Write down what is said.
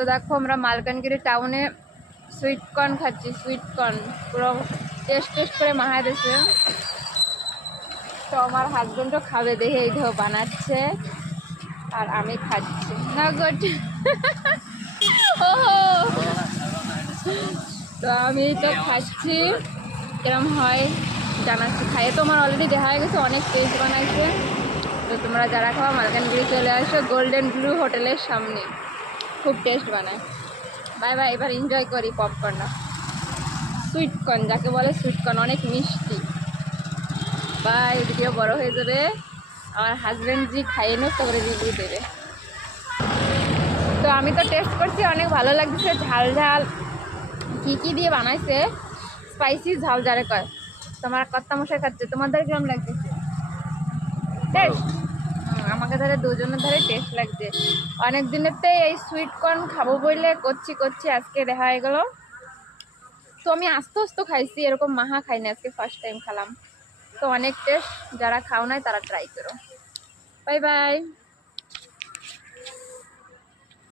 তো দেখো আমরা মালকানগিরি টাউনে সুইট কর্ন খাচ্ছি, সুইট কর্ন পুরো টেস্ট করে মাহায় দিয়েছে। তো আমার হাজবেন্ডও খাবে, দেখে এই ধর বানাচ্ছে আর আমি খাচ্ছি না গুড। ও তো আমি তো খাচ্ছি, কিরম হয় জানাচ্ছি। খাইয়ে তো আমার অলরেডি দেখা হয়ে গেছে, অনেক টেস্ট বানাইছে। তো তোমরা যারা খাওয়া মালকানগিরি চলে আসো, গোল্ডেন ব্লু হোটেলের সামনে, খুব টেস্ট বানায়। বাই বাই, এবার এনজয় করি পপকর্নটা। সুইট কর্ন যাকে বলে, সুইট কর্ন অনেক মিষ্টি। বাই, ভিডিও বড় হয়ে যাবে, আমার হাজব্যান্ড জি খাইয়ে নো তারপরে রিভিউ দেবে। তো আমি তো টেস্ট করছি, অনেক ভালো লাগছে। ঝাল ঝাল কি দিয়ে বানাইছে, স্পাইসি ঝাল যারে কয়। তোমার কর্তা মশাই খাচ্ছে, তোমাদের কেমন লাগতেছে টেস্ট? আমাকে ধরে দুজনের ধরে টেস্ট লাগছে। অনেক দিনেরতে এই সুইট কর্ন খাবো বলে করছি আজকে দেখা হয়ে গেল। তো আমি আস্তে খাইছি, এরকম মাহা খাইনি, আজকে ফার্স্ট টাইম খেলাম। তো অনেক টেস্ট, যারা খাও নাই তারা ট্রাই করো। Bye bye.